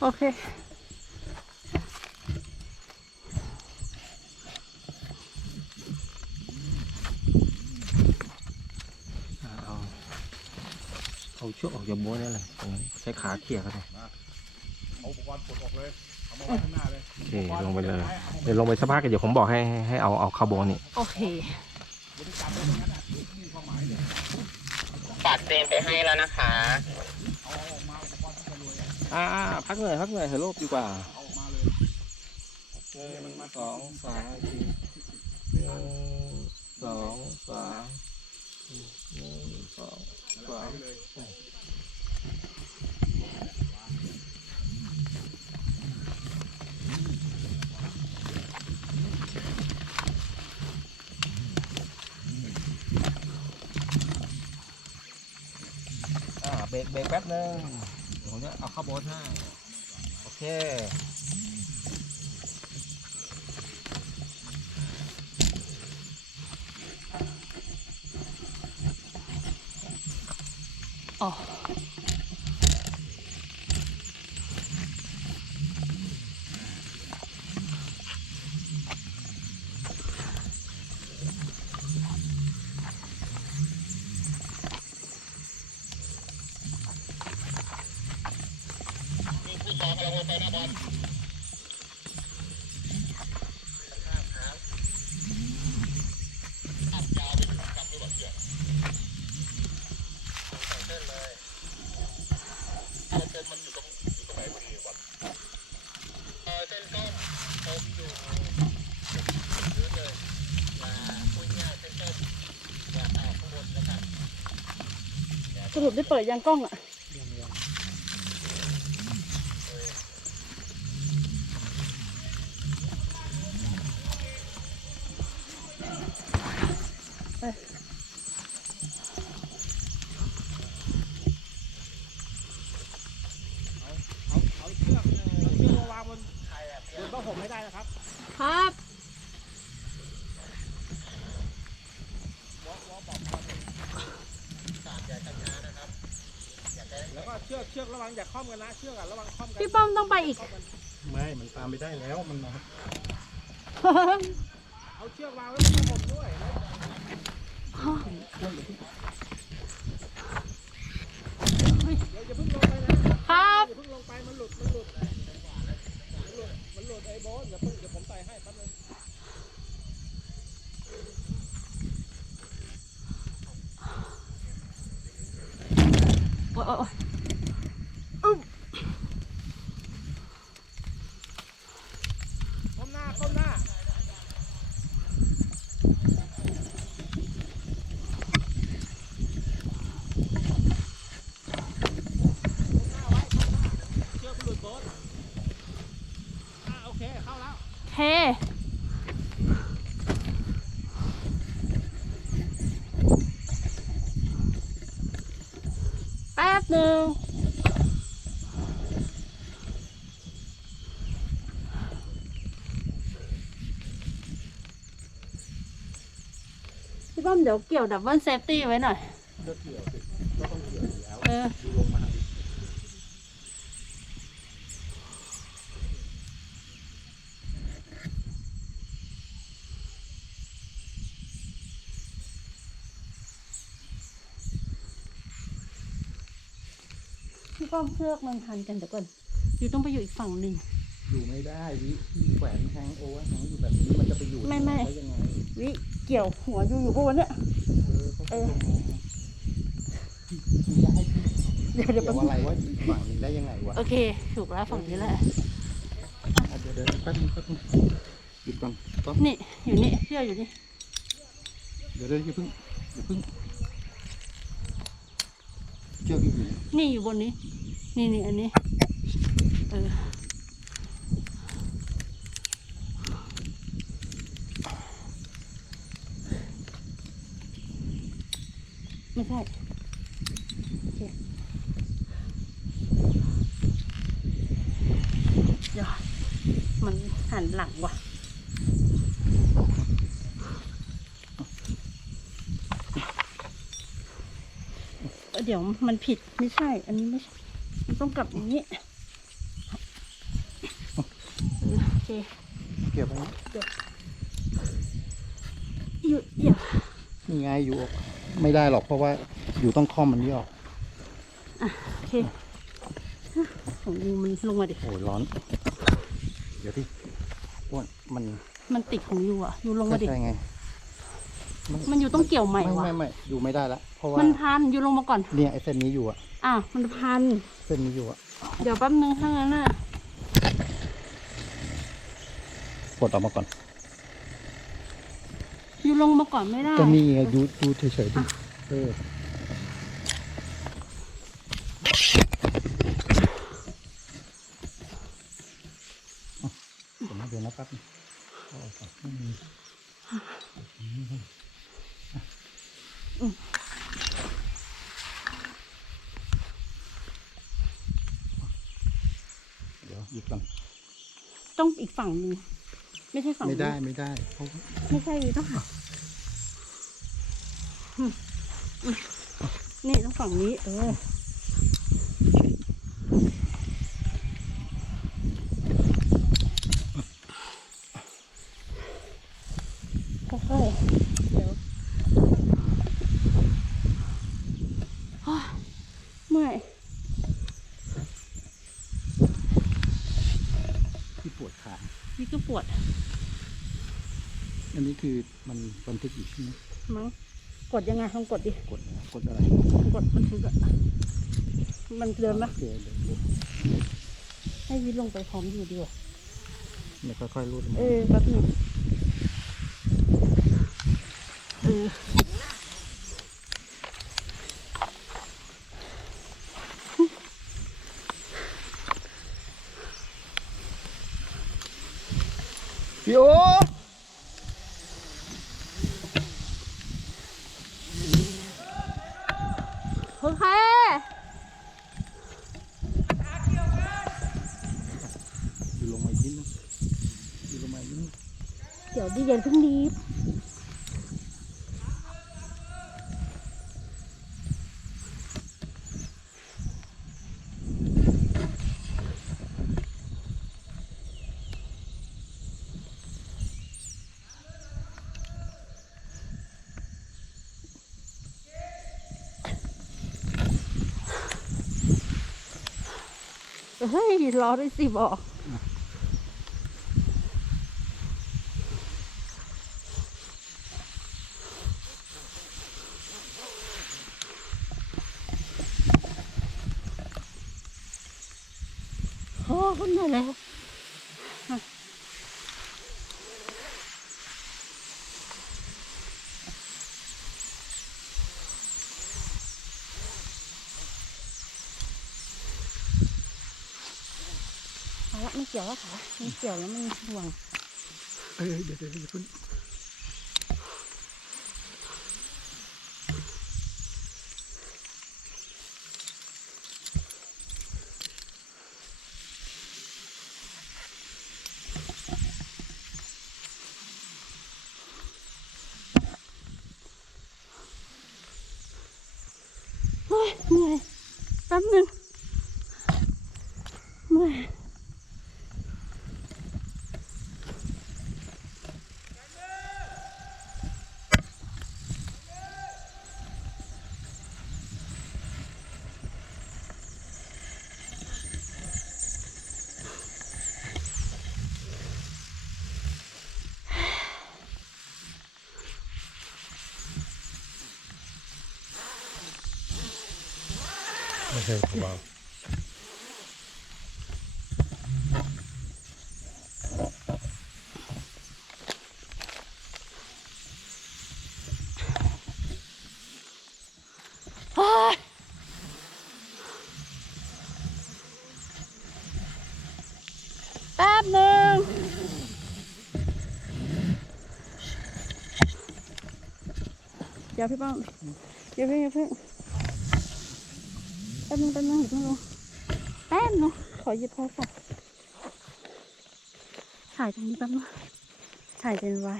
โอเคอ่าเอาเชือกออกจากโบ๊ทนี่แหละตรงนั้ใช้ขาเขี่ยก็ได้เอาอุปกรณ์ปลดออกเลย เอามาไว้ข้างหน้าเลยโอเคลงไปเลย เดี๋ยวลงไปสักพักเดี๋ยวผมบอกให้ให้ให้เอาเอาคาร์บอนนี่โอเคปัดเตรียมไปให้แล้วนะคะ อ่าอ่าพักเหนื่อยพักเหนื่อยเฮโลดีกว่าหนึ่งสองสามสี่หนึ่งสองสามหนึ่งสองสามอ่าเบรกเบรกแป๊บนึงเดี๋ยว ผมจะเอาข้าวโบ๊ทให้ โอเค อ๋อ สรุปได้เปิดยังกล้องอะ นผ้าห่มให้ได้นะครับ ครับแล้วก็เชือกเชือกระวังอย่าคล่อมกันนะเชือกอะระวังคล่อมกันพี่ป้อมต้องไปอีก ไม่ มันตามไม่ได้แล้ว มันมาเอาเชือกวางไว้บนผ้าห่มด้วยเดี๋ยวอย่าเพิ่งลงไปนะครับอย่าเพิ่งลงไปมันหลุดมันหลุดมัน หลุดมันหลดไอ้โบอสอย่าเพิ่งเดี๋ยวผมใส่ให้แป๊บนึงโอ๊ยโอ๊ยโอ๊ย ก้มหน้าก้มหน้า เชือกมันหลุดโบอสอ่าโอเค เข้าแล้ว โอ เค แป๊บหนึ่งพี่ป้อมเดี๋ยวเกี่ยวดับเบิลเซฟตี้ไว้หน่อยก็เกี่ยวสิก็ต้องเกี่ยวอยู่แล้วเออ ดูลงมา พี่ป้อมเชือกมันพันกันเดี๋ยวก่อนอยู่ต้องไปอยู่อีกฝั่งหนึ่ง อยู่ไม่ได้วิที่แขวนแทงโอเวอร์แทงอยู่แบบนี้มันจะไปอยู่ไม่ไม่ ด้ยังไงวิเกี่ยวหัวอยู่อยู่พวกวันเนี้ยเออเขาเดี๋ยวเดี๋ยวเกี่แป๊ยวบอะไรว่าอีกฝั่งหนึงได้ยังไงวะโอเค ถูกแล้วฝั่งนี้แหละ อะเดี๋ยวเดี๋ยวแป๊บนึงแป๊บนึงหยุดก่อนก็นี่อยู่นี่เชือกอยู่นี่เดี๋ยวเดี๋ยวอย่าเพิ่งอย่าเพิ่งเชือกอยู่ไหนนี่อยู่บนนี้ นี่นี่อันนี้ เออไม่ใช่โอเดี๋ยวมันหันหลังว่ะเดี๋ยวมันผิดไม่ใช่ อันนี้ไม่ใช่ ต้องกลับอย่างนี้เคเกี่ยวไปนะอยู่เดี๋ยวนี่ไงอยู่ไม่ได้หรอกเพราะว่าอยู่ต้องค่อมมันนี่ออกโอเคของยูมันลงมาดิโอ้ยร้อน เดี๋ยวที่อ้วนมันมันติดของยูอะยูลงมาดิใช่ไงมันอยู่ต้องเกี่ยวใหม่ไม่วะไม่ไม่อยู่ไม่ได้ละเพราะว่ามันพันยูลงมาก่อนเนี่ยไอ้เส้นนี้อยู่อะ อะมันพัน เส้นนี้อยู่อะเดี๋ยวแป๊บนึงถ้างั้นน่ะกดออกมาก่อนยูลงมาก่อนไม่ได้ก็นี่ไงดูดูเฉยๆดิเออเดี๋ยวนะเดี๋ยวนะแป๊บนึงเอาออกก่อนอืมเดี๋ ยวหยุดก่อนต้องอีกฝั่งหนึ่งไม่ใช่ฝั่งไม่ได้นี้ไม่ได้เพราะไม่ใช่ยูต้องหาอืมอืมนี่ต้องฝั่งนี้ เออ ค่อยๆเดี๋ยวโอ๊ยเมื่อย ที่ปวดขา นี่ก็ปวดอันนี้คือมันบันทึกอยู่ใช่ไหมมั้งกดยังไงลองกดดิกดนะกดอะไรกดมันถึงอะมันเดินปะโอเคเดี๋ยวดูให้วิทย์ลงไปพร้อมอยู่ดีกว่าเนี่ยค่อยๆรูดลงเอมาอแป๊บหนึงเออ พี่โอโอเคอยู่ลงมาอีกนิดนึงอยู่ลงมาอีกนิดนึง เดี๋ยวดิเย็นเพิ่งรีบ เฮ้ยรอได้สิบอกโอ้คุณเหนื่อยแล้วเอาละ กี่ยวแล้วค่ะไม่เกี่ยวแล้วมันห่วง เออเดี๋ยวเดี๋ยวเดี๋ยวเพิ่งเฮ้ยเหนื่อยแป๊บนึงเมื่อย ไม่ใช่เบาเฮ้ยแป๊บหนึ่งเดี๋ยวพี่ป้องเดี๋ยวเพิ่งเดี๋ยวเพิ่ง ป๊บนึงแป๊บนึงเดี๋ยวเพิ่งลงแป๊บนึงขอหยิบโทรศัพท์ถ่ายตรงนี้แป๊บนึงถ่ายเป็นไว้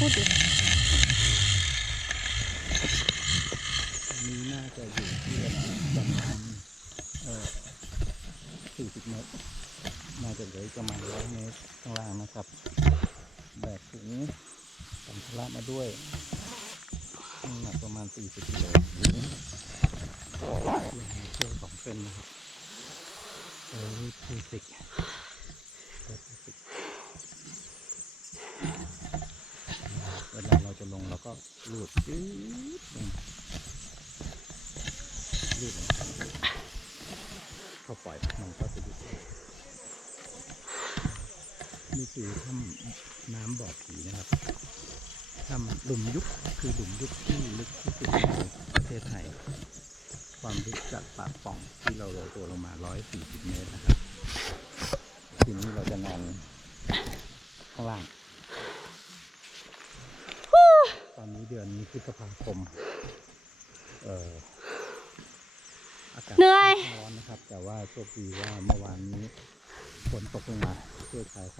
พูดดิ นี้น่าจะอยู่ที่ประมาณเอ่อ 40เมตร น่าจะเหลือประมาณ100เมตรข้างล่างนะครับแบกถุงสัมภาระมาด้วยหนักประมาณ40กิโลเชือกสองเส้นนะครับเออพูสิกเออพูสิกเวลาเราจะลงเราก็ลูดยืดลงลูดลง ปล่อยมันก็จะหยุดนี่คือถ้ำน้ำบ่อผีนะครับถ้ำหลุมยุบคือหลุมยุบที่ลึกที่สุดในประเทศไทย ความลึกจากปากป่องที่เราโรยตัวลงมา 140 เมตรนะครับทีนี้เราจะนอนข้างล่าง ตอนนี้เดือนพฤษภาคมเอ่อากาศเหนื่อย ร้อนนะครับ แต่ว่าโชคดีว่าเมื่อวานนี้ฝนตกลงมาช่วยคลายความ